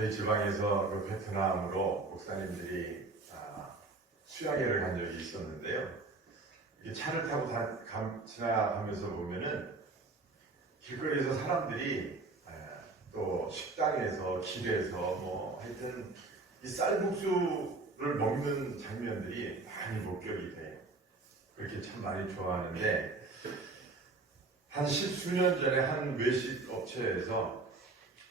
저희 지방에서 그 베트남으로 목사님들이 수양회를 간 적이 있었는데요. 이게 차를 타고 지나가면서 보면은 길거리에서 사람들이 또 식당에서 길에서 뭐 하여튼 이 쌀국수를 먹는 장면들이 많이 목격이 돼요. 그렇게 참 많이 좋아하는데 한 십수년 전에 한 외식 업체에서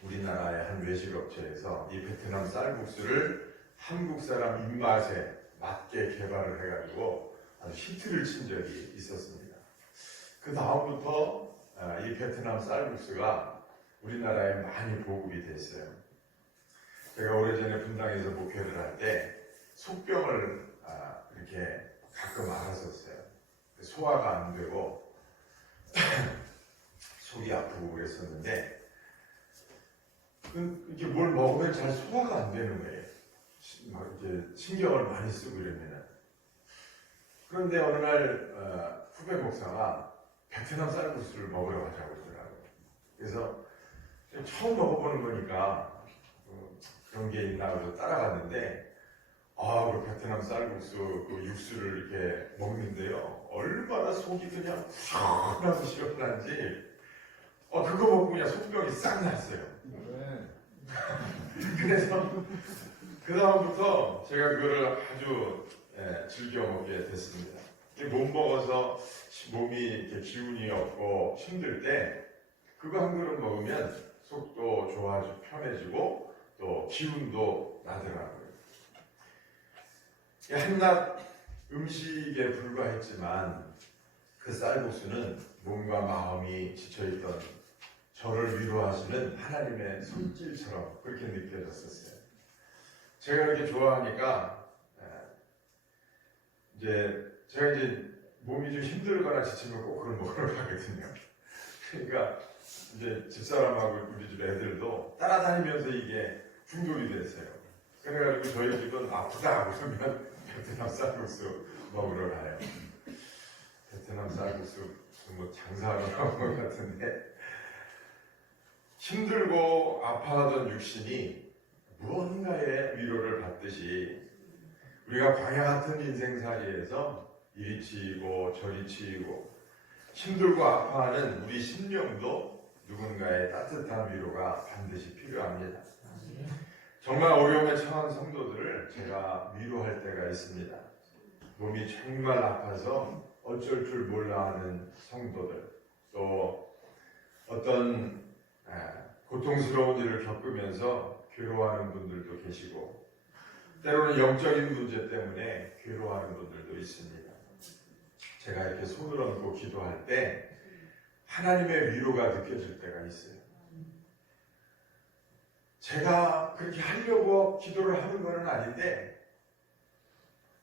우리나라의 한 외식 업체에서 이 베트남 쌀국수를 한국 사람 입맛에 맞게 개발을 해가지고 아주 히트를 친 적이 있었습니다. 그 다음부터 이 베트남 쌀국수가 우리나라에 많이 보급이 됐어요. 제가 오래전에 분당에서 목회를 할 때 속병을 이렇게 가끔 앓았었어요. 소화가 안 되고 속이 아프고 그랬었는데 이렇게 뭘 먹으면 잘 소화가 안 되는 거예요. 이제 신경을 많이 쓰고 이러면은. 그런데 어느 날 후배 목사가 베트남 쌀국수를 먹으러 가자고 그러더라고요. 그래서 처음 먹어보는 거니까 그런 게 있나 그래서 따라갔는데 그 베트남 쌀국수 그 육수를 이렇게 먹는데요. 얼마나 속이 그냥 시원하고 시원한지 그거 먹고 그냥 속병이 싹 났어요. 그래서 그 다음부터 제가 그거를 아주 즐겨 먹게 됐습니다. 못 먹어서 몸이 이렇게 기운이 없고 힘들 때 그거 한 그릇 먹으면 속도 좋아지고 편해지고 또 기운도 나더라고요. 한낱 음식에 불과했지만 그 쌀국수는 몸과 마음이 지쳐있던 저를 위로하시는 하나님의 손길처럼 그렇게 느껴졌었어요. 제가 이렇게 좋아하니까 제가 몸이 좀 힘들거나 지치면 꼭 그걸 먹으러 가거든요. 그러니까 이제 집사람하고 우리 집 애들도 따라다니면서 이게 중독이 됐어요. 그래가지고 저희 집은 아프다 그러면 베트남 쌀국수 먹으러 가요. 베트남 쌀국수 뭐 장사하러 가는 것 같은데 힘들고 아파하던 육신이 무언가의 위로를 받듯이 우리가 광야 같은 인생살이에서 이리 치이고 저리 치이고 힘들고 아파하는 우리 심령도 누군가의 따뜻한 위로가 반드시 필요합니다. 정말 어려움에 처한 성도들을 제가 위로할 때가 있습니다. 몸이 정말 아파서 어쩔 줄 몰라 하는 성도들, 또 어떤 고통스러운 일을 겪으면서 괴로워하는 분들도 계시고 때로는 영적인 문제 때문에 괴로워하는 분들도 있습니다. 제가 이렇게 손을 얹고 기도할 때 하나님의 위로가 느껴질 때가 있어요. 제가 그렇게 하려고 기도를 하는 건 아닌데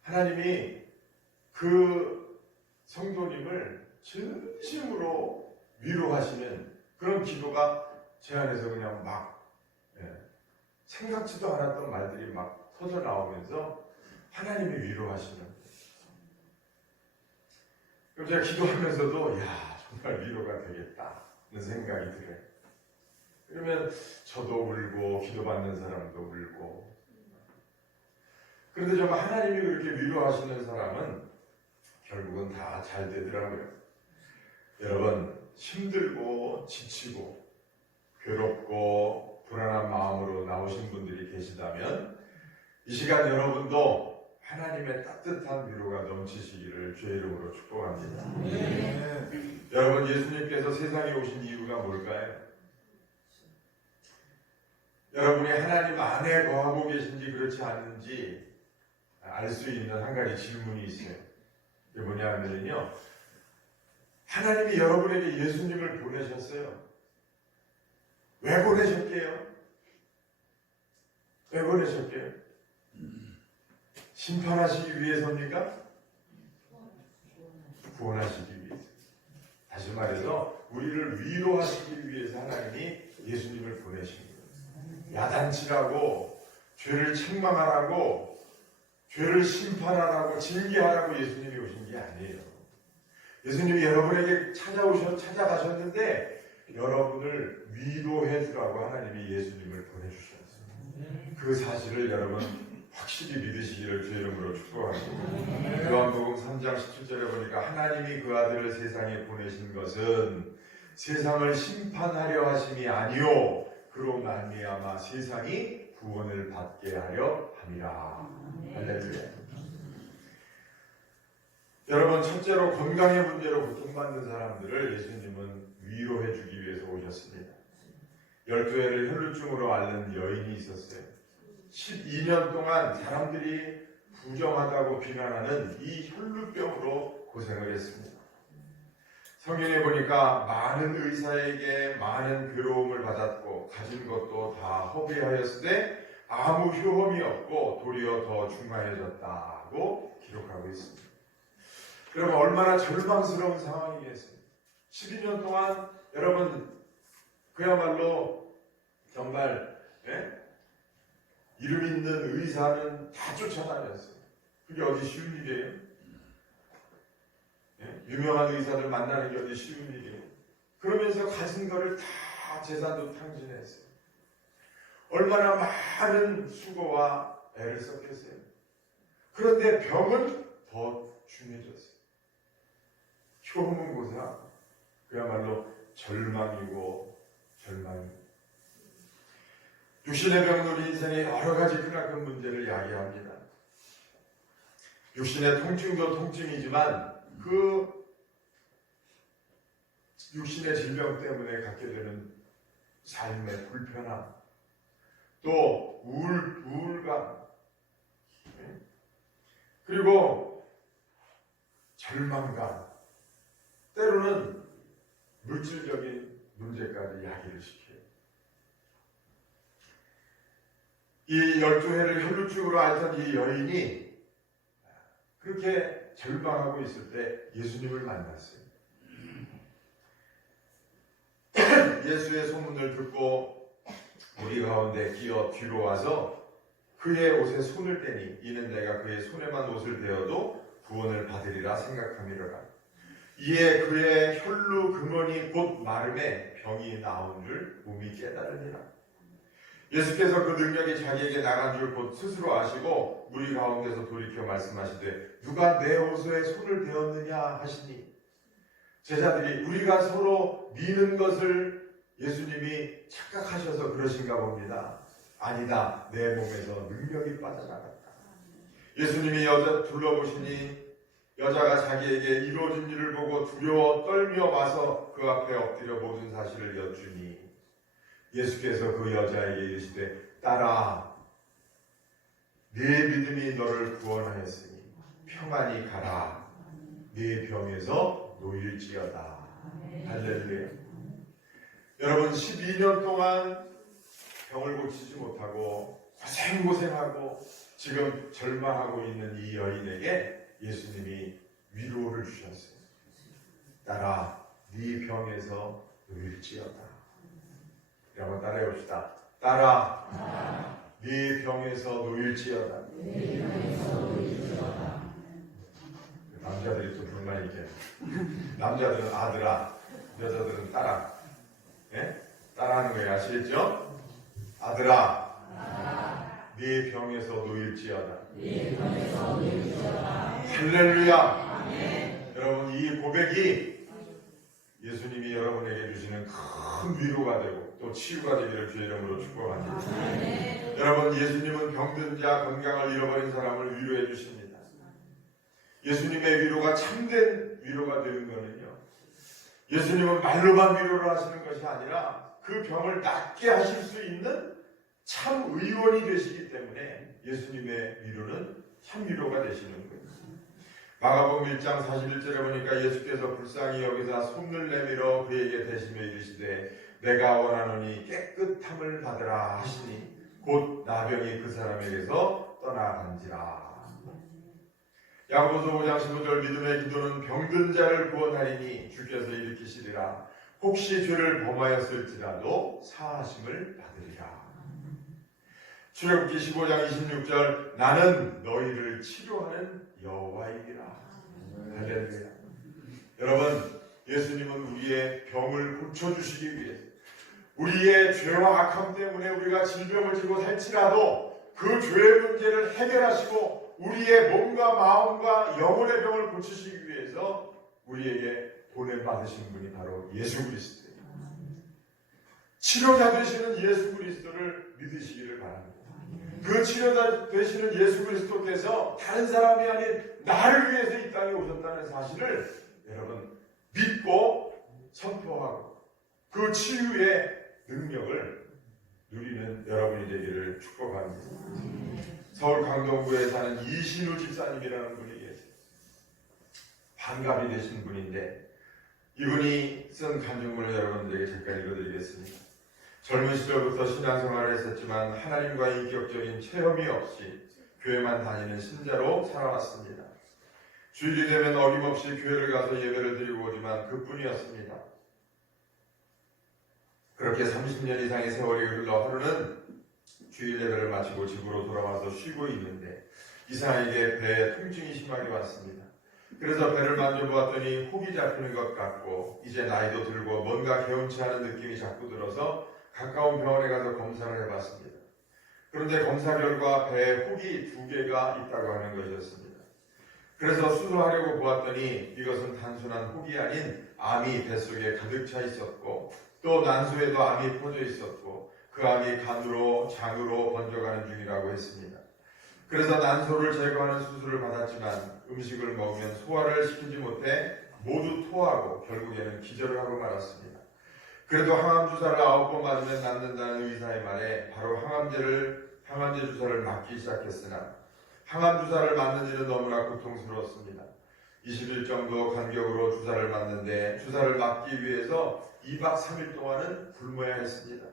하나님이 그 성도님을 진심으로 위로하시는 그런 기도가 제 안에서 그냥 막 생각지도 않았던 말들이 막 터져 나오면서 하나님이 위로하시는 거예요. 그럼 제가 기도하면서도 정말 위로가 되겠다는 생각이 들어요. 그러면 저도 울고 기도받는 사람도 울고. 그런데 정말 하나님이 그렇게 위로하시는 사람은 결국은 다 잘 되더라고요. 여러분 힘들고 지치고 괴롭고 불안한 마음으로 나오신 분들이 계시다면 이 시간 여러분도 하나님의 따뜻한 위로가 넘치시기를 주의 이름으로 축복합니다. 여러분 예수님께서 세상에 오신 이유가 뭘까요? 여러분이 하나님 안에 거하고 계신지 그렇지 않은지 알 수 있는 한 가지 질문이 있어요. 그게 뭐냐면요, 하나님이 여러분에게 예수님을 보내셨어요. 왜 보내셨게요? 왜 보내셨게요? 심판하시기 위해서입니까? 구원하시기 위해서. 다시 말해서 우리를 위로하시기 위해서 하나님이 예수님을 보내신 거예요. 야단치라고, 죄를 책망하라고, 죄를 심판하라고, 징계하라고 예수님이 오신 게 아니에요. 예수님이 여러분에게 찾아가셨는데 여러분을 위로해 주라고 하나님이 예수님을 보내주셨어요. 그 사실을 여러분 확실히 믿으시기를 주의 이름으로 축복합니다. 요한복음 3장 17절에 보니까 하나님이 그 아들을 세상에 보내신 것은 세상을 심판하려 하심이 아니요 그로 말미암아 세상이 구원을 받게 하려 함이라. 할렐루야. 여러분, 첫째로 건강의 문제로 고통받는 사람들을 예수님은 위로해 주기 위해서 오셨습니다. 12해를 혈루증으로 앓는 여인이 있었어요. 12년 동안 사람들이 부정하다고 비난하는 이 혈루병으로 고생을 했습니다. 성경에 보니까 많은 의사에게 많은 괴로움을 받았고 가진 것도 다 허비하였을 때 아무 효험이 없고 도리어 더 중하해졌다고 기록하고 있습니다. 여러분, 얼마나 절망스러운 상황이겠습니까? 12년 동안 여러분 그야말로 정말 이름 있는 의사는 다 쫓아다녔어요. 그게 어디 쉬운 일이에요? 유명한 의사들 만나는 게 어디 쉬운 일이에요? 그러면서 가진 거를 다 재산도 탕진했어요. 얼마나 많은 수고와 애를 썼겠어요. 그런데 병은 더 중해졌어요. 효문고사, 그야말로 절망이고 절망입니다. 육신의 병은 우리 인생의 여러 가지 크나큰 문제를 야기합니다. 육신의 통증도 통증이지만 그 육신의 질병 때문에 갖게 되는 삶의 불편함, 또 우울감, 그리고 절망감, 때로는 물질적인 문제까지 야기를 시켜요. 이 12해를 혈루증으로 앓던 이 여인이 그렇게 절망하고 있을 때 예수님을 만났어요. 예수의 소문을 듣고 우리 가운데 끼어 뒤로 와서 그의 옷에 손을 떼니 이는 내가 그의 손에만 옷을 대어도 구원을 받으리라 생각함이로라. 이에 그의 혈루 근원이 곧 마름에 병이 나온 줄 몸이 깨달으니라. 예수께서 그 능력이 자기에게 나간 줄 곧 스스로 아시고 무리 가운데서 돌이켜 말씀하시되 누가 내 옷에 손을 대었느냐 하시니 제자들이 우리가 서로 미는 것을 예수님이 착각하셔서 그러신가 봅니다. 아니다, 내 몸에서 능력이 빠져나갔다. 예수님이 여자 둘러보시니 여자가 자기에게 이루어진 일을 보고 두려워 떨며 와서 그 앞에 엎드려 모든 사실을 여쭈니 예수께서 그 여자에게 이르시되 딸아, 네 믿음이 너를 구원하였으니 평안히 가라. 네 병에서 놓일지어다. 할렐루야. 여러분, 12년 동안 병을 고치지 못하고 고생하고 지금 절망하고 있는 이 여인에게 예수님이 위로를 주셨어요. 딸아, 네 병에서 놓일지어다. 한번 따라해 봅시다. 딸아, 네 병에서 놓일지어다. 남자들이 또 불만 있게. 남자들은 아들아, 여자들은 딸아. 네? 따라하는 거예요. 아시겠죠? 아들아, 네 병에서 놓일지어다. 할렐루야. 여러분, 이 고백이 예수님이 여러분에게 주시는 큰 위로가 되고 또 치유가 되기를 주의 이름으로 축복합니다. 여러분, 예수님은 병든 자, 건강을 잃어버린 사람을 위로해 주십니다. 예수님의 위로가 참된 위로가 되는 것은요, 예수님은 말로만 위로를 하시는 것이 아니라 그 병을 낫게 하실 수 있는 참 의원이 되시기 때문에 예수님의 위로는 참 위로가 되시는 거예요. 마가복음 1장 41절에 보니까 예수께서 불쌍히 여기사 손을 내밀어 그에게 대시며 이르시되 내가 원하노니 깨끗함을 받으라 하시니 곧 나병이 그 사람에게서 떠나간지라. 야고보서 5장 15절 믿음의 기도는 병든 자를 구원하리니 주께서 일으키시리라. 혹시 죄를 범하였을지라도 사하심을 받으리라. 출애굽기 15장 26절 나는 너희를 치료하는 여호와이니라. 할렐루야. 여러분, 예수님은 우리의 병을 고쳐주시기 위해서 우리의 죄와 악함 때문에 우리가 질병을 지고 살지라도 그 죄의 문제를 해결하시고 우리의 몸과 마음과 영혼의 병을 고치시기 위해서 우리에게 보냄받으신 분이 바로 예수 그리스도예요. 치료자 되시는 예수 그리스도를 믿으시기를 바랍니다. 그 치료자 되시는 예수 그리스도께서 다른 사람이 아닌 나를 위해서 이 땅에 오셨다는 사실을 여러분 믿고 선포하고 그 치유의 능력을 누리는 여러분이 되기를 축복합니다. 서울 강동구에 사는 이신우 집사님이라는 분이 계세요. 반갑이 되신 분인데 이분이 쓴 간증문을 여러분들에게 잠깐 읽어드리겠습니다. 젊은 시절부터 신앙생활을 했었지만 하나님과 인격적인 체험이 없이 교회만 다니는 신자로 살아왔습니다. 주일이 되면 어림없이 교회를 가서 예배를 드리고 오지만 그뿐이었습니다. 그렇게 30년 이상의 세월이 흘러 하루는 주일 예배를 마치고 집으로 돌아와서 쉬고 있는데 이상하게 배에 통증이 심하게 왔습니다. 그래서 배를 만져보았더니 혹이 잡히는 것 같고 이제 나이도 들고 뭔가 개운치 않은 느낌이 자꾸 들어서 가까운 병원에 가서 검사를 해봤습니다. 그런데 검사 결과 배에 혹이 2개가 있다고 하는 것이었습니다. 그래서 수술하려고 보았더니 이것은 단순한 혹이 아닌 암이 뱃속에 가득 차 있었고 또 난소에도 암이 퍼져 있었고 그 암이 간으로 장으로 번져가는 중이라고 했습니다. 그래서 난소를 제거하는 수술을 받았지만 음식을 먹으면 소화를 시키지 못해 모두 토하고 결국에는 기절을 하고 말았습니다. 그래도 항암 주사를 9번 맞으면 낫는다는 의사의 말에 바로 항암제 주사를 맞기 시작했으나 항암 주사를 맞는 일은 너무나 고통스러웠습니다. 20일 정도 간격으로 주사를 맞는데 주사를 맞기 위해서 2박 3일 동안은 굶어야 했습니다.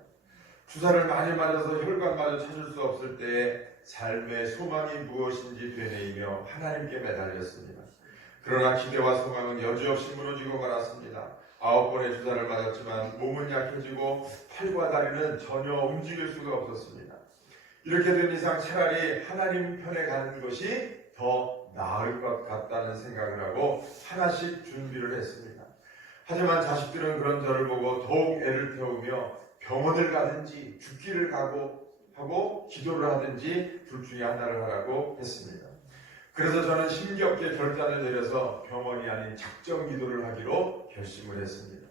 주사를 많이 맞아서 혈관마저 찾을 수 없을 때에 삶의 소망이 무엇인지 되뇌이며 하나님께 매달렸습니다. 그러나 기대와 소망은 여지없이 무너지고 말았습니다. 9번의 주사를 맞았지만 몸은 약해지고 팔과 다리는 전혀 움직일 수가 없었습니다. 이렇게 된 이상 차라리 하나님 편에 가는 것이 더 나을 것 같다는 생각을 하고 하나씩 준비를 했습니다. 하지만 자식들은 그런 저를 보고 더욱 애를 태우며 병원을 가든지 죽기를 각오하고 기도를 하든지 둘 중에 하나를 하라고 했습니다. 그래서 저는 힘겹게 결단을 내려서 병원이 아닌 작정 기도를 하기로 결심을 했습니다.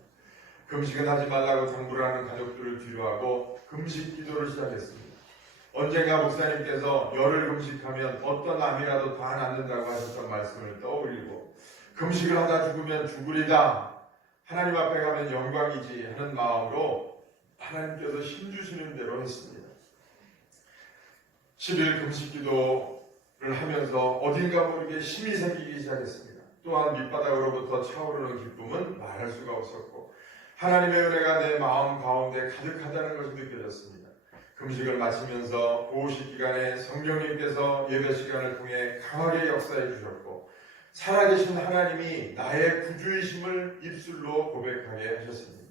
금식은 하지 말라고 당부를 하는 가족들을 뒤로하고 금식 기도를 시작했습니다. 언젠가 목사님께서 열흘 금식하면 어떤 암이라도 다 낫는다고 하셨던 말씀을 떠올리고 금식을 하다 죽으면 죽으리다, 하나님 앞에 가면 영광이지 하는 마음으로 하나님께서 힘주시는 대로 했습니다. 10일 금식 기도를 하면서 어딘가 모르게 힘이 생기기 시작했습니다. 또한 밑바닥으로부터 차오르는 기쁨은 말할 수가 없었고 하나님의 은혜가 내 마음 가운데 가득하다는 것이 느껴졌습니다. 금식을 마치면서 오후식 기간에 성령님께서 예배 시간을 통해 강하게 역사해 주셨고 살아계신 하나님이 나의 구주이심을 입술로 고백하게 하셨습니다.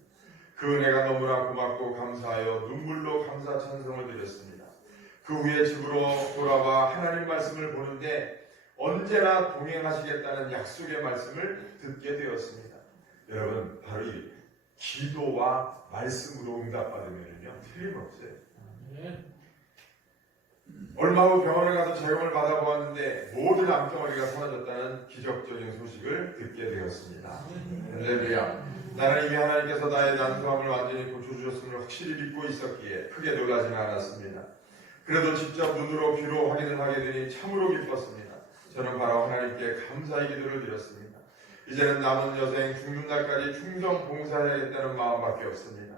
그 은혜가 너무나 고맙고 감사하여 눈물로 감사 찬송을 드렸습니다. 그 후에 집으로 돌아와 하나님 말씀을 보는데 언제나 동행하시겠다는 약속의 말씀을 듣게 되었습니다. 여러분, 바로 이 기도와 말씀으로 응답받으면요 틀림없어요. 얼마 후 병원에 가서 재검을 받아보았는데 모든 암덩어리가 사라졌다는 기적적인 소식을 듣게 되었습니다. 할렐루야. 나는 이미 하나님께서 나의 난소암을 완전히 고쳐주셨음을 확실히 믿고 있었기에 크게 놀라지는 않았습니다. 그래도 직접 눈으로 귀로 확인을 하게 되니 참으로 기뻤습니다. 저는 바로 하나님께 감사의 기도를 드렸습니다. 이제는 남은 여생 죽는 날까지 충성 봉사해야겠다는 마음밖에 없습니다.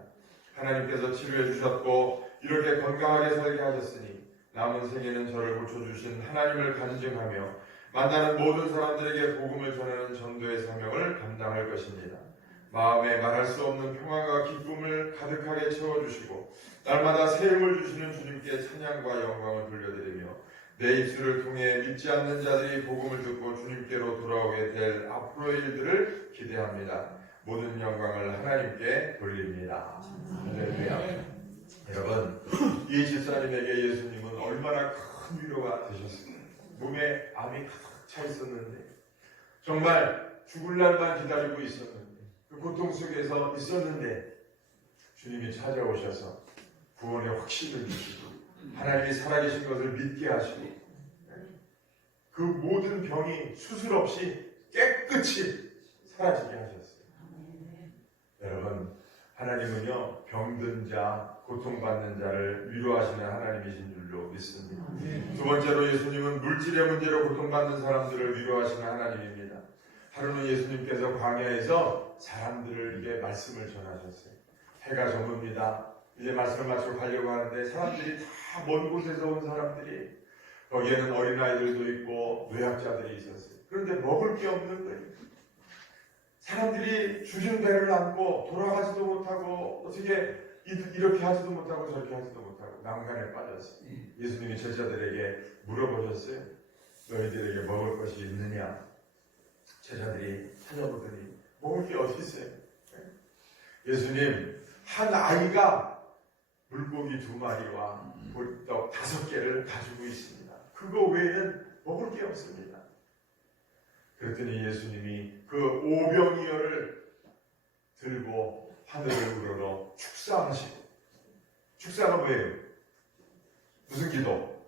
하나님께서 치료해 주셨고 이렇게 건강하게 살게 하셨으니 남은 생에는 저를 고쳐주신 하나님을 간증하며 만나는 모든 사람들에게 복음을 전하는 전도의 사명을 감당할 것입니다. 마음에 말할 수 없는 평안과 기쁨을 가득하게 채워주시고 날마다 새 힘을 주시는 주님께 찬양과 영광을 돌려드리며 내 입술을 통해 믿지 않는 자들이 복음을 듣고 주님께로 돌아오게 될 앞으로의 일들을 기대합니다. 모든 영광을 하나님께 돌립니다. 할렐루야. 여러분, 이 집사님에게 예수님은 얼마나 큰 위로가 되셨습니까? 몸에 암이 가득 차 있었는데 정말 죽을 날만 기다리고 있었는데 그 고통 속에서 있었는데 주님이 찾아오셔서 구원의 확신을 주시고 하나님이 살아계신 것을 믿게 하시고 그 모든 병이 수술 없이 깨끗이 사라지게 하셨어요. 여러분, 하나님은요, 병든 자, 고통받는 자를 위로하시는 하나님이신 줄로 믿습니다. 두 번째로 예수님은 물질의 문제로 고통받는 사람들을 위로하시는 하나님입니다. 하루는 예수님께서 광야에서 사람들에게 말씀을 전하셨어요. 해가 저뭅니다. 이제 말씀을 마치고 가려고 하는데 사람들이 다 먼 곳에서 온 사람들이, 거기에는 어린아이들도 있고 노약자들이 있었어요. 그런데 먹을 게 없는 거예요. 사람들이 주진 배를 안고 돌아가지도 못하고 어떻게 이렇게 하지도 못하고 저렇게 하지도 못하고 난간에 빠졌어요. 예수님이 제자들에게 물어보셨어요. 너희들에게 먹을 것이 있느냐? 제자들이 찾아보더니 먹을 게 어디 있어요? 예수님, 한 아이가 물고기 2마리와 보리떡 5개를 가지고 있습니다. 그거 외에는 먹을 게 없습니다. 그랬더니 예수님이 그 오병이어를 들고 하늘을 우러러 축사하시고, 축사가 뭐예요? 무슨 기도?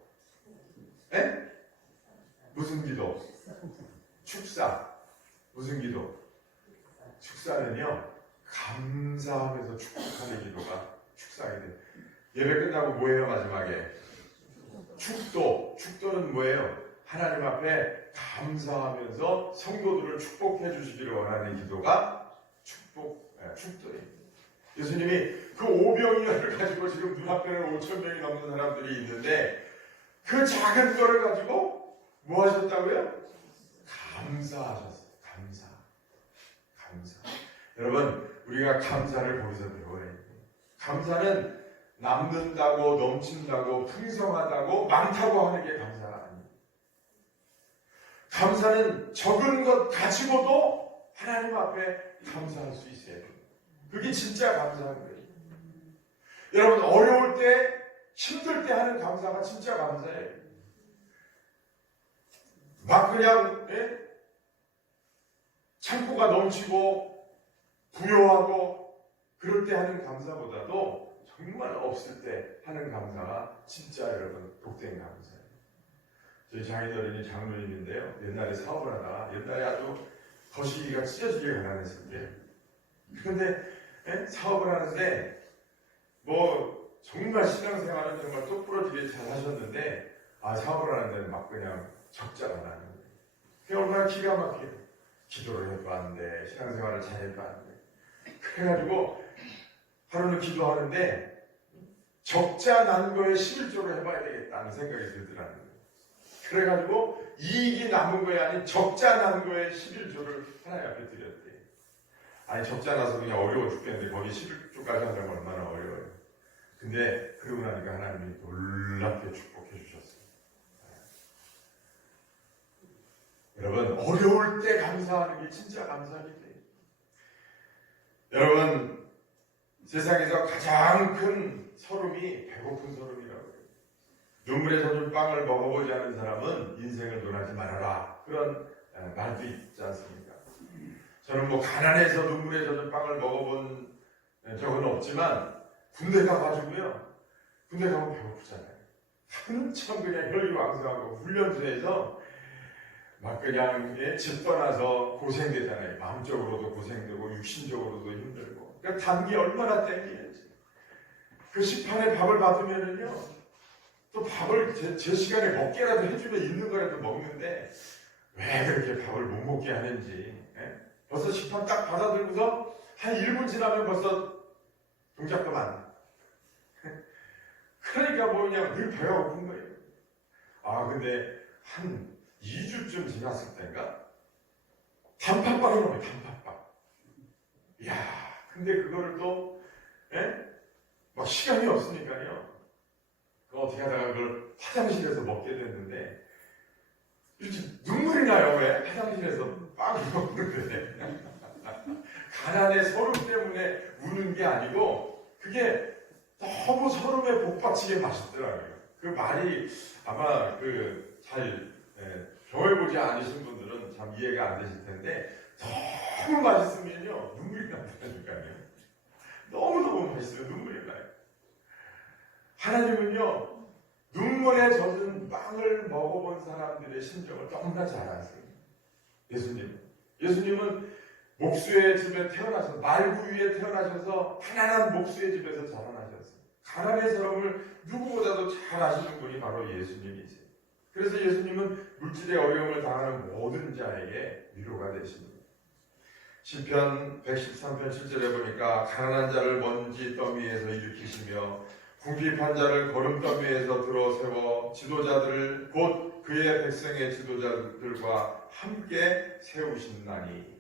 에? 무슨 기도? 축사. 무슨 기도? 축사는요, 감사하면서 축복하는 기도가 축사가 돼요. 예배 끝나고 뭐예요, 마지막에? 축도. 축도는 뭐예요? 하나님 앞에 감사하면서 성도들을 축복해 주시기를 원하는 기도가 축도예요. 예수님이 그 오병이어를 가지고 지금 눈앞에는 5,000명이 넘는 사람들이 있는데 그 작은 거를 가지고 뭐 하셨다고요? 감사하셨어요. 감사. 여러분, 우리가 감사를 거기서 배워야 해요. 감사는 남는다고, 넘친다고, 풍성하다고, 많다고 하는 게 감사가 아니에요. 감사는 적은 것 가지고도 하나님 앞에 감사할 수 있어야 돼요. 그게 진짜 감사한 거예요. 여러분, 어려울 때, 힘들 때 하는 감사가 진짜 감사예요. 막 그냥 창고가 넘치고 부여하고 그럴 때 하는 감사보다도 정말 없을 때 하는 감사가 진짜 여러분 복된 감사예요. 저희 장인어른이 장로님인데요. 옛날에 사업을 하다가 옛날에 아주 거시기가 찢어지게 가난했을 때, 그런데 사업을 하는데 뭐 정말 신앙생활은 정말 똑부러지게 잘 하셨는데 사업을 하는데 막 그냥 적자가 나는 거예요. 그게 얼마나 기가 막히게 기도를 해도 안 돼, 신앙생활을 잘 해도 안 돼. 그래가지고 하루는 기도하는데 적자 난 거에 11조를 해봐야 되겠다는 생각이 들더라는 거예요. 그래가지고 이익이 남은 거에 아닌 적자 난 거에 11조를 하나님 앞에 드렸대. 아니 적자 나서 그냥 어려워 죽겠는데 거기 11조까지 한다면 얼마나 어려워요. 근데 그러고 나니까 하나님이 놀랍게 축복해 주셨어요. 여러분, 어려울 때 감사하는 게 진짜 감사하기 때문에. 여러분, 세상에서 가장 큰 서름이 배고픈 서름이라고 해요. 눈물에 젖은 빵을 먹어보지 않은 사람은 인생을 논하지 말아라. 그런 말도 있지 않습니까? 저는 뭐 가난해서 눈물에 젖은 빵을 먹어본 적은 없지만 군대 가가지고요. 군대 가면 배고프잖아요. 한참 그냥 혈기왕성하고 훈련소에서 막 그냥 집 떠나서 고생되잖아요. 마음적으로도 고생되고 육신적으로도 힘들고. 그러니까 단기 얼마나 땡기는지. 그 식판에 밥을 받으면은요, 또 밥을 제 시간에 먹게라도 해주면 있는 거라도 먹는데 왜 그렇게 밥을 못 먹게 하는지. 벌써 식판 딱 받아들고서 한 1분 지나면 벌써 동작도 많아. 그러니까 뭐 그냥 늘 배가 고픈 거예요. 근데 한 2주쯤 지났을 때인가? 단팥빵이 나와요, 단팥빵. 이야, 근데 그거를 또, 막 시간이 없으니까요. 어떻게 하다가 그걸 화장실에서 먹게 됐는데, 이렇게 눈물이 나요, 왜? 화장실에서 빵을 먹는데. 가난의 서름 때문에 우는 게 아니고, 그게 너무 서름에 복받치게 맛있더라고요. 그 말이 아마 경험해보지 않으신 분들은 참 이해가 안 되실 텐데, 너무 맛있으면요, 눈물이 난다니까요. 너무너무 맛있어요. 눈물이 나요. 하나님은요, 눈물에 젖은 빵을 먹어본 사람들의 심정을 너무나 잘 아세요. 예수님은 목수의 집에 태어나셔서, 말구 위에 태어나셔서 가난한 목수의 집에서 자라나셨어요. 가난의 서름을 누구보다도 잘 아시는 분이 바로 예수님이세요. 그래서 예수님은 물질의 어려움을 당하는 모든 자에게 위로가 되십니다. 시편 113편 7절에 보니까 가난한 자를 먼지 더미에서 일으키시며 궁핍한 자를 거름더미에서 들어 세워 지도자들을 곧 그의 백성의 지도자들과 함께 세우신다니.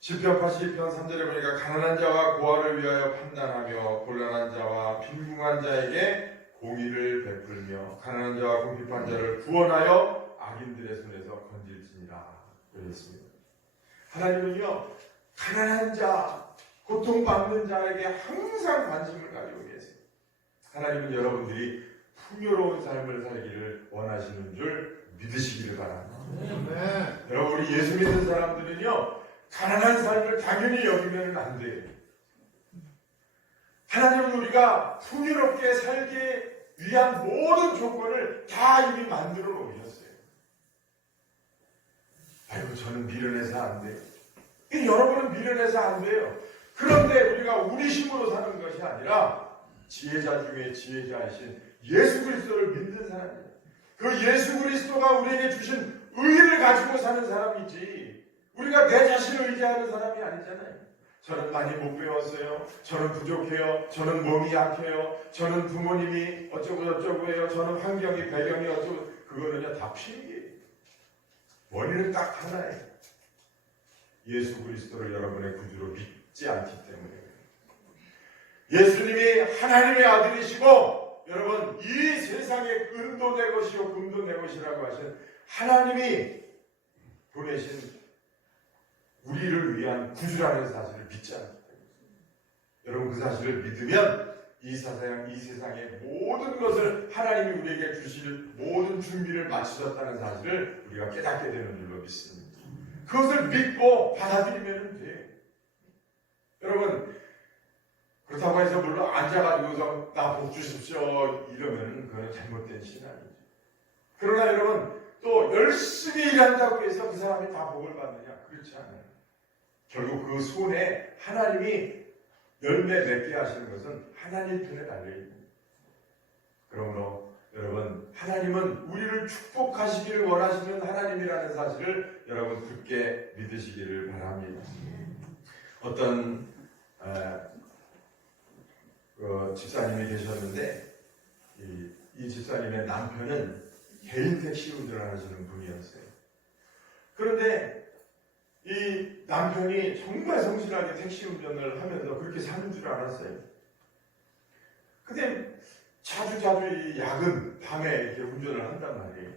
시편 82편 3절에 보니까 가난한 자와 고아를 위하여 판단하며 곤란한 자와 빈궁한 자에게 공의를 베풀며 가난한 자와 궁핍한 자를 구원하여 악인들의 손에서 건질지니라. 그랬습니다. 하나님은요, 가난한 자, 고통받는 자에게 항상 관심을 가지고 계세요. 하나님은 여러분들이 풍요로운 삶을 살기를 원하시는 줄 믿으시기를 바랍니다. 네. 여러분, 우리 예수 믿는 사람들은요, 가난한 삶을 당연히 여기면 안 돼요. 하나님은 우리가 풍요롭게 살기 위한 모든 조건을 다 이미 만들어 놓으셨어요. 아이고, 저는 미련해서 안 돼요. 여러분은 미련해서 안 돼요. 그런데 우리가 우리 힘으로 사는 것이 아니라 지혜자 중에 지혜자이신 예수 그리스도를 믿는 사람이에요. 그 예수 그리스도가 우리에게 주신 의를 가지고 사는 사람이지, 우리가 내 자신을 의지하는 사람이 아니잖아요. 저는 많이 못 배웠어요. 저는 부족해요. 저는 몸이 약해요. 저는 부모님이 어쩌고 저쩌고 해요. 저는 환경이, 배경이 어쩌고. 그거는요, 다 핑계예요. 원인은 딱 하나예요. 예수 그리스도를 여러분의 구주로 믿지 않기 때문에. 예수님이 하나님의 아들이시고, 여러분, 이 세상에 은도 내 것이요 금도 내 것이라고 하신 하나님이 보내신 우리를 위한 구주라는 사실을 믿지 않기 때문에. 여러분, 그 사실을 믿으면 이 세상의 모든 것을 하나님이 우리에게 주실 모든 준비를 마치셨다는 사실을 우리가 깨닫게 되는 줄로 믿습니다. 그것을 믿고 받아들이면 돼요. 여러분, 그렇다고 해서 물론 앉아가지고서 나 복 주십시오 이러면 그건 잘못된 신앙이죠. 그러나 여러분, 또 열심히 일한다고 해서 그 사람이 다 복을 받느냐? 그렇지 않아요. 결국 그 손에 하나님이 열매 맺게 하시는 것은 하나님 편에 달려있습니다. 그러므로 여러분, 하나님은 우리를 축복하시기를 원하시는 하나님이라는 사실을 여러분 굳게 믿으시기를 바랍니다. 어떤 집사님이 계셨는데 이 집사님의 남편은 개인 택시 운전을 하시는 분이었어요. 그런데 이 남편이 정말 성실하게 택시 운전을 하면서 그렇게 사는 줄 알았어요. 근데 자주 이 야근, 밤에 이렇게 운전을 한단 말이에요.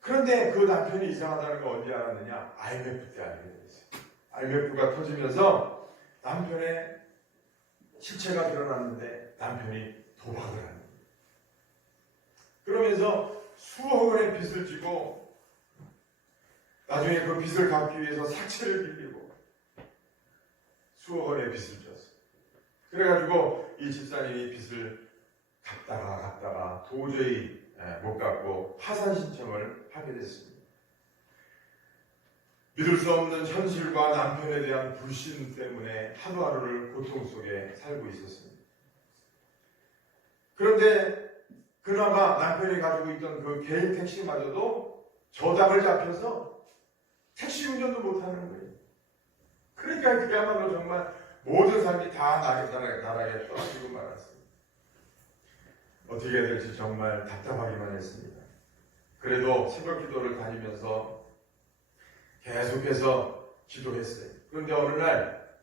그런데 그 남편이 이상하다는 걸 언제 알았느냐? IMF 때 알게 됐어요. IMF가 터지면서 남편의 실체가 드러났는데 남편이 도박을 하는 거예요. 그러면서 수억 원의 빚을 지고 나중에 그 빚을 갚기 위해서 사채를 빌리고 수억 원의 빚을 졌어요. 그래가지고 이 집사님이 빚을 갚다가 도저히 못 갚고 파산 신청을 하게 됐습니다. 믿을 수 없는 현실과 남편에 대한 불신 때문에 하루하루를 고통 속에 살고 있었습니다. 그런데 그나마 남편이 가지고 있던 그 개인 택시마저도 저당을 잡혀서 택시 운전도 못하는 거예요. 그러니까 그야말로 정말 모든 삶이 다 나락에 떨어지고 말았습니다. 어떻게 해야 될지 정말 답답하기만 했습니다. 그래도 새벽 기도를 다니면서 계속해서 기도했어요. 그런데 어느 날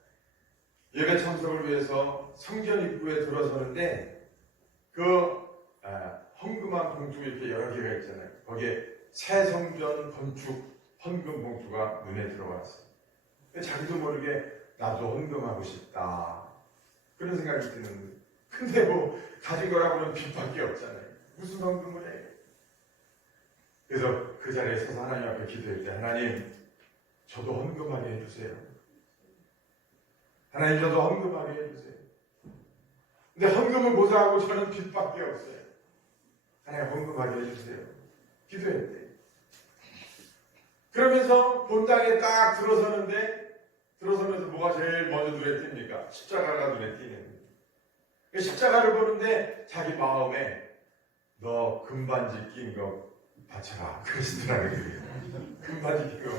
예배 참석을 위해서 성전 입구에 들어서는데 그 헌금한 봉투 이렇게 여러 개가 있잖아요. 거기에 새 성전 건축 헌금 봉투가 눈에 들어왔어요. 자기도 모르게 나도 헌금하고 싶다. 그런 생각이 드는 거예요. 근데 뭐 가진 거라고는 빚밖에 없잖아요. 무슨 헌금을 해? 그래서 그 자리에 서서 하나님 앞에 기도할 때 하나님, 저도 헌금하게 해주세요. 하나님 저도 헌금하게 해주세요. 근데 헌금은 고사하고 저는 빚밖에 없어요. 하나님 헌금하게 해주세요. 기도했대. 그러면서 본당에 딱 들어서면서 뭐가 제일 먼저 눈에 띕니까? 십자가가 눈에 띄는. 십자가를 보는데 자기 마음에 너 금반지 낀 거 바쳐라. 그러시더라고요. 금반지 낀 거.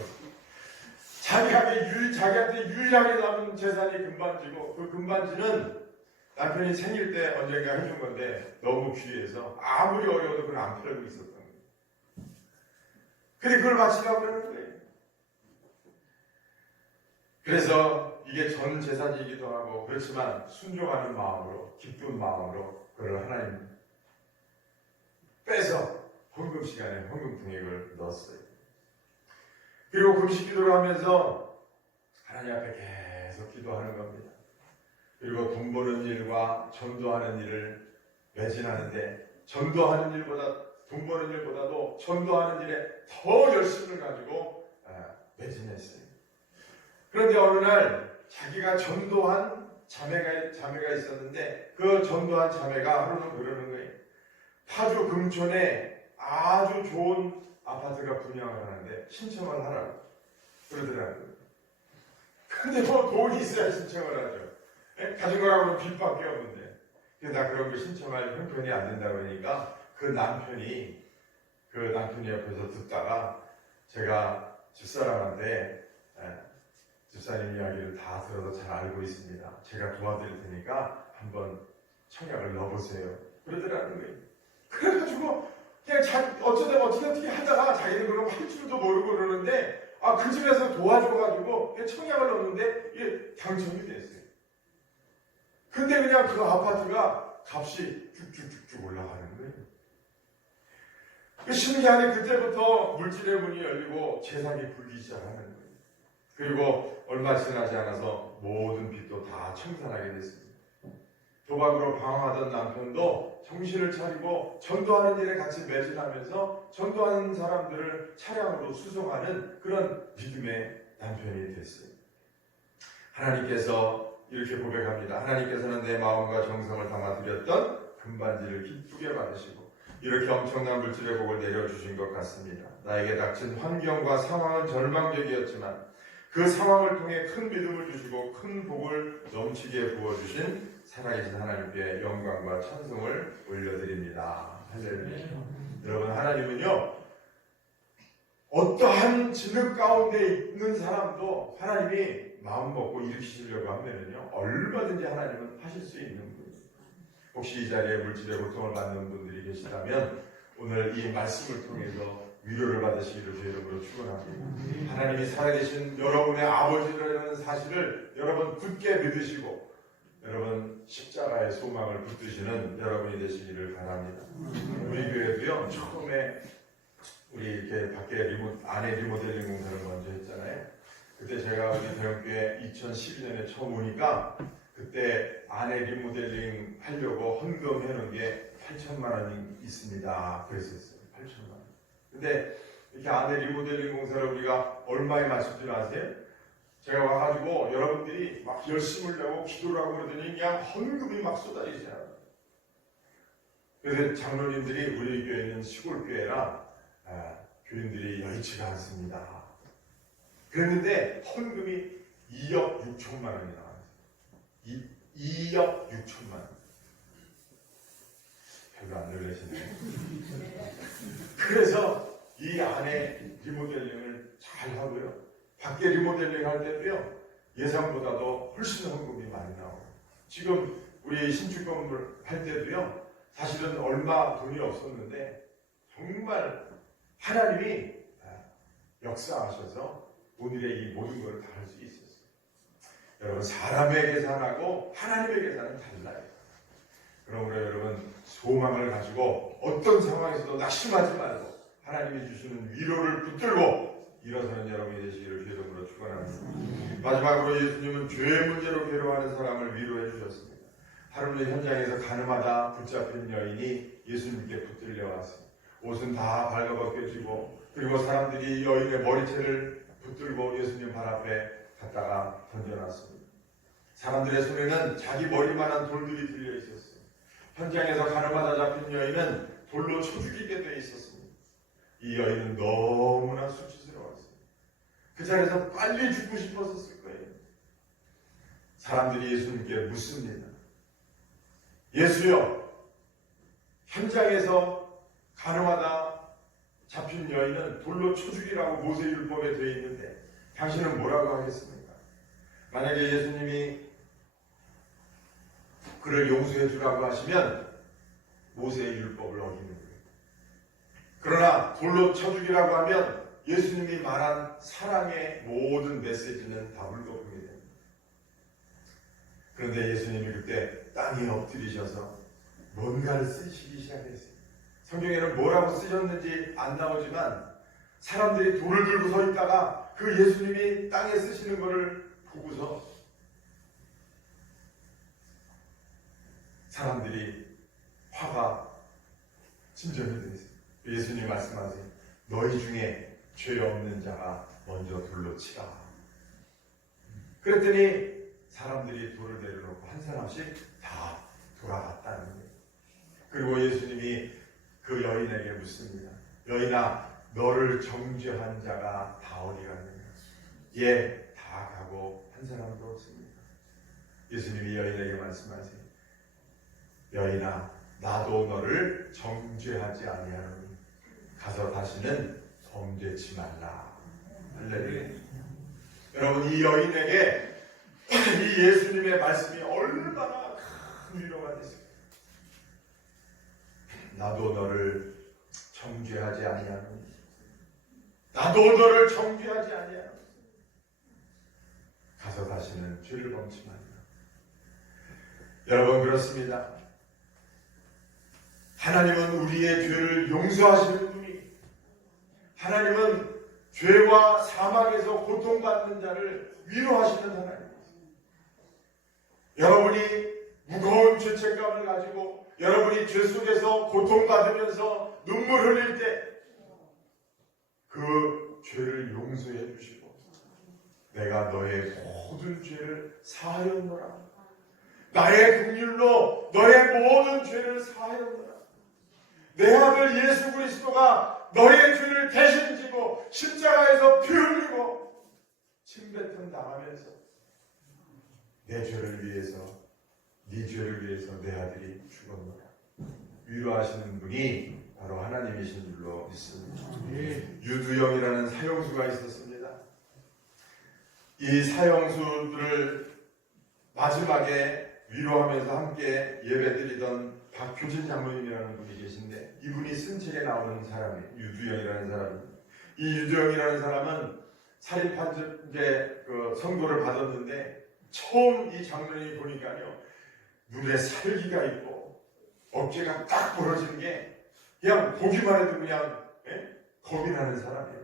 자기한테 유일하게 남은 재산이 금반지고, 그 금반지는 남편이 생일 때 언젠가 해준 건데 너무 귀해서 아무리 어려워도 그걸 안 팔고 있었던 거예요. 근데 그걸 바치라고 그러는 거예요. 그래서 이게 전 재산이기도 하고 그렇지만 순종하는 마음으로, 기쁜 마음으로 그걸 하나님 빼서 헌금 시간에 헌금 통액을 넣었어요. 그리고 금식 기도를 하면서 하나님 앞에 계속 기도하는 겁니다. 그리고 돈 버는 일과 전도하는 일을 매진하는데, 전도하는 일보다, 돈 버는 일보다도 전도하는 일에 더 열심을 가지고 매진했어요. 그런데 어느 날 자기가 전도한 자매가 있었는데, 그 전도한 자매가 하루는 그러는 거예요. 파주 금촌에 아주 좋은 아파트가 분양을 하는데 신청을 하라고 그러더라고요. 근데 뭐 돈이 있어야 신청을 하죠. 가진 거라고는 빚밖에 없는데. 근데 나 그런 거 신청할 형편이 안 된다고 하니까 그 남편이 옆에서 듣다가 제가 집사람한테 집사님 이야기를 다 들어서 잘 알고 있습니다. 제가 도와드릴 테니까 한번 청약을 넣어보세요. 그러더라는 거예요. 그래가지고 그냥 어떻게 하다가 자기는 그런 거 할 줄도 모르고 그러는데 그 집에서 도와줘가지고 청약을 넣었는데 이게 당첨이 됐어요. 근데 그냥 그 아파트가 값이 쭉쭉쭉쭉 올라가는 거예요. 신기하게 그때부터 물질의 문이 열리고 재산이 불기 시작하는 거예요. 그리고 얼마 지나지 않아서 모든 빚도 다 청산하게 됐습니다. 도박으로 방황하던 남편도 정신을 차리고 전도하는 일에 같이 매진하면서 전도하는 사람들을 차량으로 수송하는 그런 믿음의 남편이 됐어요. 하나님께서 이렇게 고백합니다. 하나님께서는 내 마음과 정성을 담아드렸던 금반지를 기쁘게 받으시고 이렇게 엄청난 물질의 복을 내려주신 것 같습니다. 나에게 닥친 환경과 상황은 절망적이었지만 그 상황을 통해 큰 믿음을 주시고 큰 복을 넘치게 부어주신 살아계신 하나님께 영광과 찬송을 올려드립니다. 할렐루야. 여러분, 하나님은요 어떠한 진흙 가운데 있는 사람도 하나님이 마음 먹고 일으키시려고 하면은요 얼마든지 하나님은 하실 수 있는 분이에요. 혹시 이 자리에 물질의 고통을 받는 분들이 계시다면 오늘 이 말씀을 통해서 위로를 받으시기를 주 이름으로 축원합니다. 하나님이 살아계신 여러분의 아버지라는 사실을 여러분 굳게 믿으시고 여러분 십자가의 소망을 붙드시는 여러분이 되시기를 바랍니다. 우리 교회도요 처음에 우리 이렇게 밖에 안에 리모델링 공사를 먼저 했잖아요. 그때 제가 우리 대형교회 2012년에 처음 오니까 그때 안에 리모델링 하려고 헌금해 놓은 게 8천만 원이 있습니다. 그랬었어요. 8천만 원. 근데 이렇게 안에 리모델링 공사를 우리가 얼마에 맞출 줄 아세요? 제가 와가지고 여러분들이 막 열심을 내고 기도를 하고 그러더니 그냥 헌금이 막 쏟아지잖아요. 그래서 장로님들이 우리 교회는 시골 교회라 교인들이 여의치가 않습니다. 그랬는데 헌금이 2억 6천만 원이 나왔어요. 2억 6천만 원. 별로 안 놀라시네요. 그래서 이 안에 리모델링을 잘 하고요. 밖에 리모델링 할 때도요. 예상보다도 훨씬 헌금이 많이 나와요. 지금 우리 신축 건물 할 때도요. 사실은 얼마 돈이 없었는데 정말 하나님이 역사하셔서 오늘의 이 모든 걸 다 할 수 있었어요. 여러분 사람의 계산하고 하나님의 계산은 달라요. 그러므로 여러분 소망을 가지고 어떤 상황에서도 낙심하지 말고 하나님이 주시는 위로를 붙들고 일어서는 여러분이 되시기를 주의 이름으로 축원합니다. 마지막으로 예수님은 죄의 문제로 괴로워하는 사람을 위로해 주셨습니다. 하루는 현장에서 가늠하다 붙잡힌 여인이 예수님께 붙들려 왔습니다. 옷은 다 발가벗겨지고 그리고 사람들이 여인의 머리채를 붙들고 예수님 발 앞에 갖다가 던져놨습니다. 사람들의 손에는 자기 머리만한 돌들이 들려 있었어요. 현장에서 가늠하다 잡힌 여인은 돌로 쳐 죽이게 되어 있었습니다. 이 여인은 너무나 수치스러웠어요. 그 자리에서 빨리 죽고 싶었을 거예요. 사람들이 예수님께 묻습니다. 예수여, 현장에서 가늠하다 잡힌 여인은 돌로 쳐 죽이라고 모세율법에 되어 있는데 당신은 뭐라고 하겠습니까? 만약에 예수님이 그를 용서해 주라고 하시면 모세의 율법을 어기는 거예요. 그러나 돌로 쳐 죽이라고 하면 예수님이 말한 사랑의 모든 메시지는 다 물거품이 됩니다. 그런데 예수님이 그때 땅에 엎드리셔서 뭔가를 쓰시기 시작했어요. 성경에는 뭐라고 쓰셨는지 안 나오지만 사람들이 돌을 들고 서 있다가 그 예수님이 땅에 쓰시는 것을 보고서 사람들이 화가 진정이 됐어요. 예수님 말씀하세요. 너희 중에 죄 없는 자가 먼저 돌로 치라. 그랬더니 사람들이 돌을 내려놓고 한 사람씩 다 돌아갔다는 거예요. 그리고 예수님이 그 여인에게 묻습니다. 여인아, 너를 정죄한 자가 다 어디 갔느냐? 예, 다 가고 한 사람도 없습니다. 예수님이 여인에게 말씀하세요. 여인아, 나도 너를 정죄하지 아니하노니 가서 다시는 범죄치 말라. 할렐루야. 여러분, 이 여인에게 이 예수님의 말씀이 얼마나 큰 위로가 됐습니까? 나도 너를 정죄하지 아니하노니 나도 너를 정죄하지 아니하노니 가서 다시는 죄를 범치 말라. 여러분, 그렇습니다. 하나님은 우리의 죄를 용서하시는 분이, 하나님은 죄와 사망에서 고통받는 자를 위로하시는 하나님입니다. 여러분이 무거운 죄책감을 가지고 여러분이 죄 속에서 고통받으면서 눈물 흘릴 때 그 죄를 용서해 주시고 내가 너의 모든 죄를 사하였노라. 나의 긍휼로 너의 모든 죄를 사하였노라. 내 아들 예수 그리스도가 너의 죄를 대신 지고 십자가에서 피 흘리고 침뱉음 당하면서 내 죄를 위해서, 네 죄를 위해서 내 아들이 죽었노라. 위로하시는 분이 바로 하나님이신 줄로 믿습니다. 유두영이라는 사형수가 있었습니다. 이 사형수들을 마지막에 위로하면서 함께 예배드리던 박효진 장로님이라는 분이 계신데 이분이 쓴 책에 나오는 사람이에요. 유두영이라는 사람입니다. 이 유두영이라는 사람은 사립판정제 선고를 받았는데 처음 이 장로님이 보니까요, 눈에 살기가 있고 어깨가 딱 부러지는 게 그냥 보기만 해도 그냥 겁이 나는 사람이에요.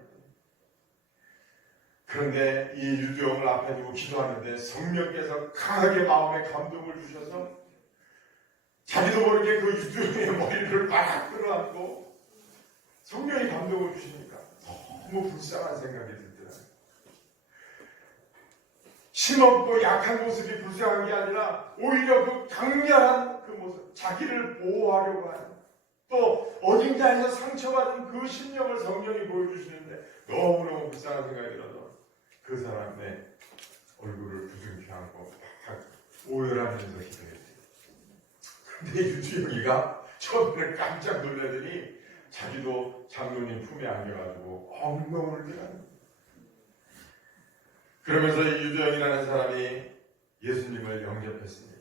그런데 이 유두영을 앞에 두고 기도하는데 성령께서 강하게 마음에 감동을 주셔서 자기도 모르게 그 유두영의 머리를 막 끌어안고 성령이 감동을 주시니까 너무 불쌍한 생각이 들더라고요. 힘없고 약한 모습이 불쌍한 게 아니라 오히려 그 강렬한 그 모습, 자기를 보호하려고 하는, 또 어딘가에서 상처받은 그 심령을 성령이 보여주시는데 너무너무 불쌍한 생각이 들어서 그 사람의 얼굴을 부둥켜 안고 막 오열하면서 기도했어요. 근데 유두영이가 처음에는 깜짝 놀라더니 자기도 장로님 품에 안겨가지고 엉엉 울더라고요. 그러면서 유두영이라는 사람이 예수님을 영접했습니다.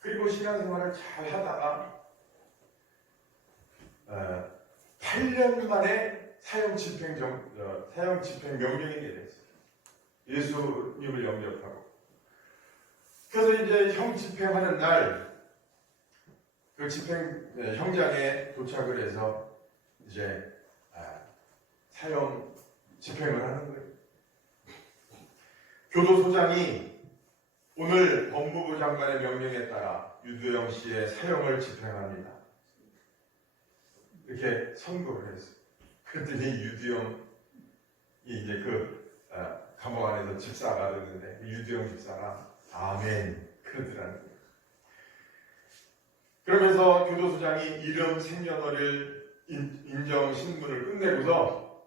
그리고 신앙생활을 잘 하다가 8년 만에 사형 집행 명령이 내렸어요. 예수님을 영접하고. 그래서 이제 형 집행하는 날, 그 집행 형장에 도착을 해서 이제 사형 집행을 하는 거예요. 교도소장이 오늘 법무부 장관의 명령에 따라 유두영 씨의 사형을 집행합니다. 이렇게 선고를 했어요. 그랬더니 유두영이 이제 감옥 안에서 집사가 됐는데 유두영 집사가 아멘 그러더라는 거예요. 그러면서 교도소장이 이름 생년월일 인정 신문을 끝내고서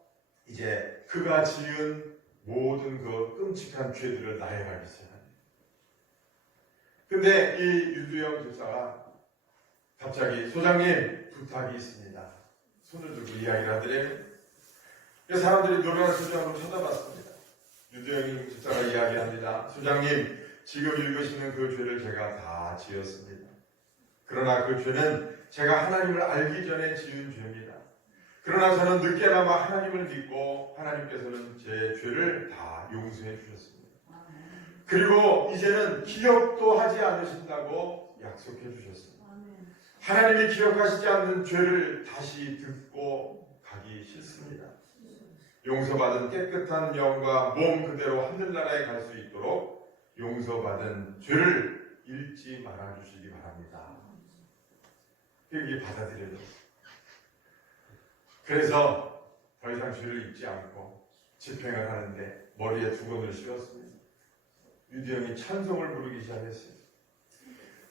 이제 그가 지은 모든 그 끔찍한 죄들을 나열하기 시작합니다. 근데 이 유두영 집사가 갑자기 소장님 부탁이 있습니다. 손을 들고 이야기를 하더래요. 그래서 사람들이 놀라는 소장으로 쳐다봤습니다. 유두영 집사가 이야기합니다. 소장님, 지금 읽으시는 그 죄를 제가 다 지었습니다. 그러나 그 죄는 제가 하나님을 알기 전에 지은 죄입니다. 그러나 저는 늦게나마 하나님을 믿고 하나님께서는 제 죄를 다 용서해 주셨습니다. 그리고 이제는 기억도 하지 않으신다고 약속해 주셨습니다. 하나님이 기억하시지 않는 죄를 다시 듣고 가기 싫습니다. 용서받은 깨끗한 영과 몸 그대로 하늘나라에 갈 수 있도록 용서받은 죄를 잃지 말아주시기 바랍니다. 이게 받아들여졌어요. 그래서 더 이상 죄를 잊지 않고 집행을 하는데 머리에 두건을 씌웠습니다. 유두영이 찬송을 부르기 시작했어요.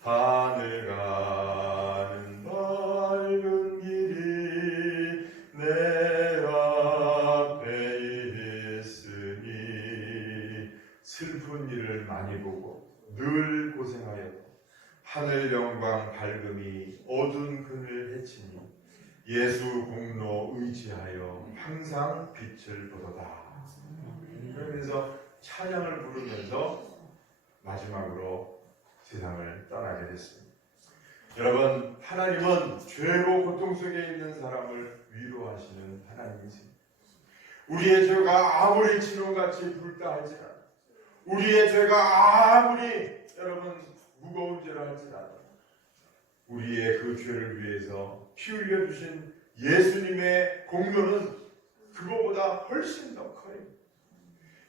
하늘 가는 밝은 길이 내 앞에 있으니 슬픈 일을 많이 보고 늘 고생하였고 하늘 영광 밝음이 어두운 그늘 해치니 예수 공로 의지하여 항상 빛을 보도다. 그러면서 찬양을 부르면서 마지막으로 세상을 떠나게 됐습니다. 여러분, 하나님은 죄로 고통 속에 있는 사람을 위로하시는 하나님이십니다. 우리의 죄가 아무리 지롱같이 붉다 할지라도, 우리의 죄가 아무리 여러분 무거운 죄라 할지라도 우리의 그 죄를 위해서 피 흘려주신 예수님의 공로는 그거보다 훨씬 더 커요.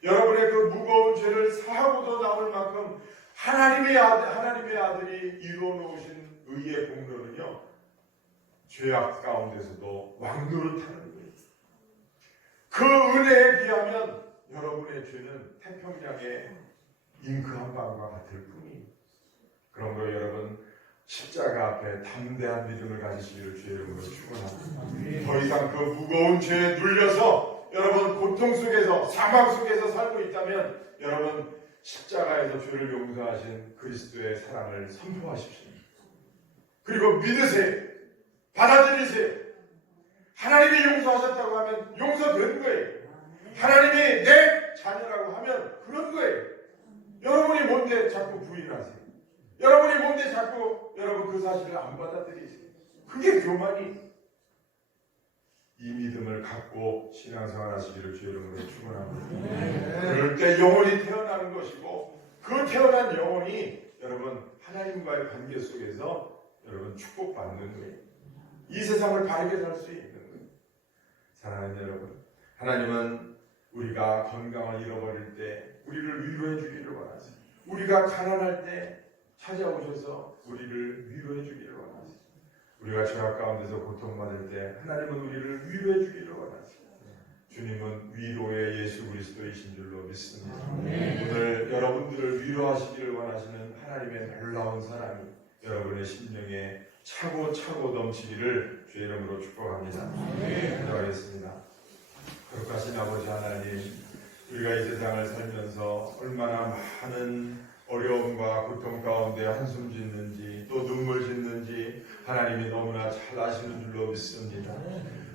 여러분의 그 무거운 죄를 사하고도 남을 만큼 하나님의 아들이 이루어놓으신 의의 공로는요, 죄악 가운데서도 왕노릇하는 거예요. 그 은혜에 비하면 여러분의 죄는 태평양의 잉크 한 방과 같을 뿐이에요. 그러므로 여러분, 십자가 앞에 담대한 믿음을 가지시기를 주의 이름으로 축원합니다. 더 이상 그 무거운 죄에 눌려서 여러분 고통 속에서 사망 속에서 살고 있다면 여러분 십자가에서 죄를 용서하신 그리스도의 사랑을 선포하십시오. 그리고 믿으세요. 받아들이세요. 하나님이 용서하셨다고 하면 용서된 거예요. 하나님이 내 자녀라고 하면 그런 거예요. 여러분이 뭔데 자꾸 부인하세요? 여러분이 뭔데 자꾸 여러분 그 사실을 안 받아들이세요? 그게 교만이. 이 믿음을 갖고 신앙생활 하시기를 주의 이름으로 축원합니다. 그럴 때 영혼이 태어나는 것이고 그 태어난 영혼이 여러분 하나님과의 관계 속에서 여러분 축복받는 거예요. 이 세상을 바르게 살 수 있는 거예요. 사랑하는 여러분, 하나님은 우리가 건강을 잃어버릴 때 우리를 위로해 주기를 원하세요. 우리가 가난할 때 찾아오셔서 우리를 위로해 주기를 원하세요. 우리가 죄악 가운데서 고통받을 때 하나님은 우리를 위로해 주기를 원하세요. 주님은 위로의 예수 그리스도이신 줄로 믿습니다. 오늘 여러분들을 위로하시기를 원하시는 하나님의 놀라운 사랑이 여러분의 심령에 차고 넘치기를 주의 이름으로 축복합니다. 기도하겠습니다. 거룩하신 아버지 하나님, 우리가 이 세상을 살면서 얼마나 많은 어려움과 고통 가운데 한숨 짓는지 또 눈물 짓는지 하나님이 너무나 잘 아시는 줄로 믿습니다.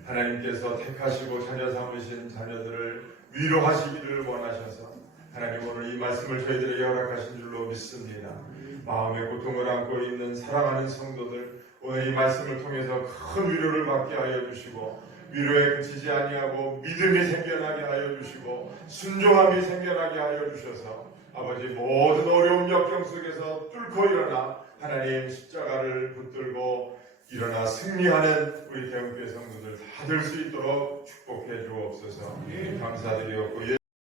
하나님께서 택하시고 자녀 삼으신 자녀들을 위로하시기를 원하셔서 하나님 오늘 이 말씀을 저희들에게 허락하신 줄로 믿습니다. 마음의 고통을 안고 있는 사랑하는 성도들, 오늘 이 말씀을 통해서 큰 위로를 받게 하여 주시고 위로에 그치지 아니하고 믿음이 생겨나게 하여 주시고 순종함이 생겨나게 하여 주셔서 아버지 모든 어려운 역경 속에서 뚫고 일어나 하나님 십자가를 붙들고 일어나 승리하는 우리 대형교회 성도들 다 될 수 있도록 축복해 주옵소서. 감사드리옵고